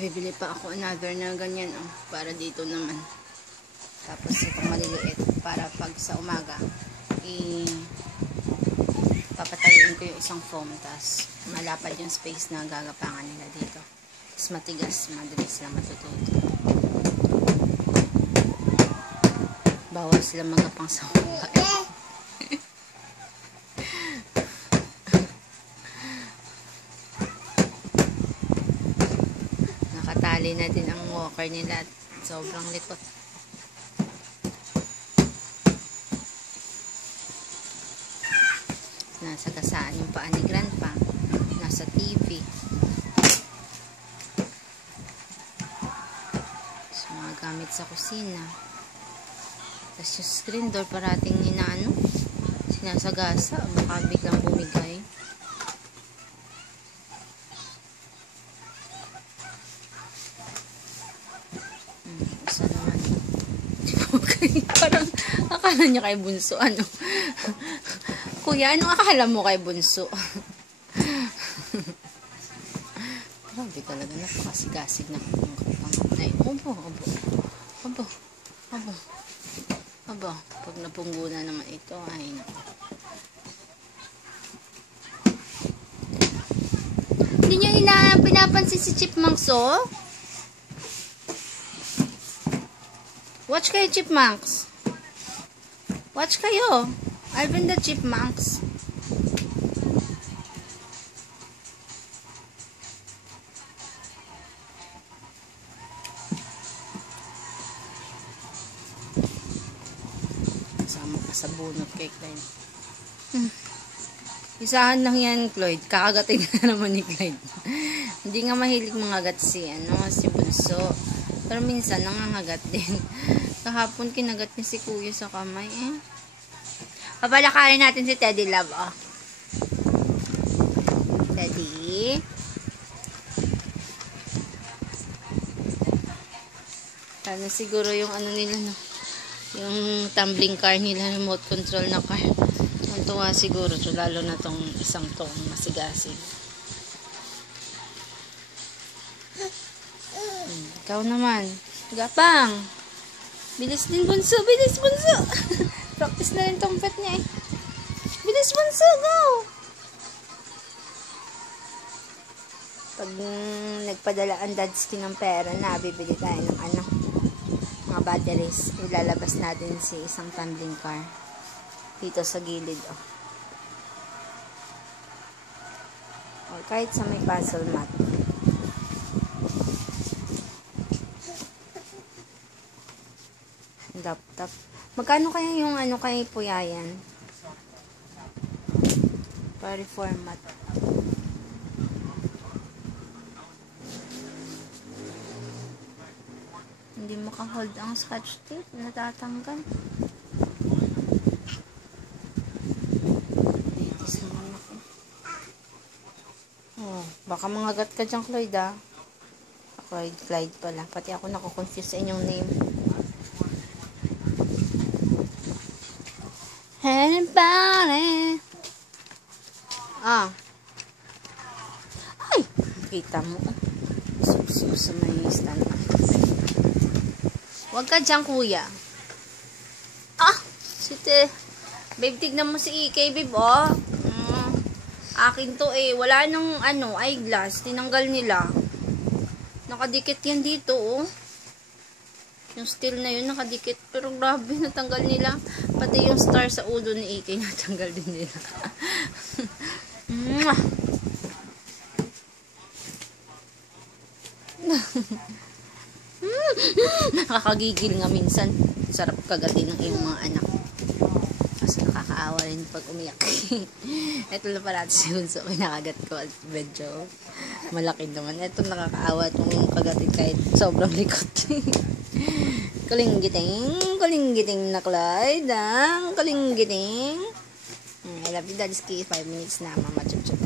Bibili pa ako another na ganyan, oh, para dito naman. Tapos itong maliliit para pag sa umaga papatayuin ko yung isang foam, tas malapad yung space na gagapangan nila dito. Tapos matigas, madalis sila matututo. Bawal sila magapang sa umaga. Nakatali na din ang walker nila at sobrang likot. Nasa gasaan yung paa ni Grandpa. Nasa TV. So, mga gamit sa kusina. Tapos yung screen door parating inaano, sinasagasa. Baka biglang bumigay. Isa naman. Parang akala niya kay Bunso. Ano? Kuya, anong akala mo kay Bunso? Grabe talaga, napakasigasig na ay, abo. Pag napungguna naman ito, ay naku. Hindi nyo pinapansin si Chipmunks, oh? Watch kayo, Chipmunks. Watch kayo. Alvin the Chipmunks. Sama ka sa bunot kay Clyde. Isahan lang yan, Clyde. Kakagatin na naman ni Clyde. Hindi nga mahilig mangagat si Bunso. Pero minsan nangangagat din. Kahapon kinagat niya si Kuya sa kamay, eh. Papalakarin natin si Teddy Love, oh. Teddy. Sana siguro yung ano nila, no? Yung tumbling car nila, remote control na car. Ang tuwa siguro, lalo na tong isang tong masigasig. Ikaw naman. Gapang. Bilis din, Bunso. Bilis, Bunso. Practice na rin tong pet niya, eh. Bilis, Bunso. Go! Pag nagpadala ang dadski ng pera na, bibili tayo ng mga batteries. Ilalabas natin si isang tumbling car. Dito sa gilid, oh. O, kahit sa may puzzle mat. Laptop. Magkano kaya yung kay Puyayan? Para format. Hindi makahold ang scotch tape. Natatanggal. Oh, baka mangagat ka dyan, Clyde, ah. Clyde pala. Pati ako nakukonfuse sa inyong name. Anybody? Ah. Ay, kita mo. Suso sa may stand. Huwag ka dyan, Kuya. Ah, site. Babe, tignan mo si EK, babe, oh. Akin to, eh. Wala nang, eyeglass. Tinanggal nila. Nakadikit yan dito, oh. Yung steel na yun, nakadikit. Pero grabe, natanggal nila. Pati yung star sa ulo ni EK, natanggal din nila. Nakakagigil nga minsan. Sarap kagatin ng iyong mga anak. Kasi nakakaawa rin pag umiyak. Ito na pala si Bunso. Kinakagat ko at medyo malaki naman. Ito nakakaawa itong kagatin kahit sobrang likot. Kulinggiting na Clyde. Kulinggiting. I love you, Daddy Ski. 5 minutes na, Mama Chup Chup.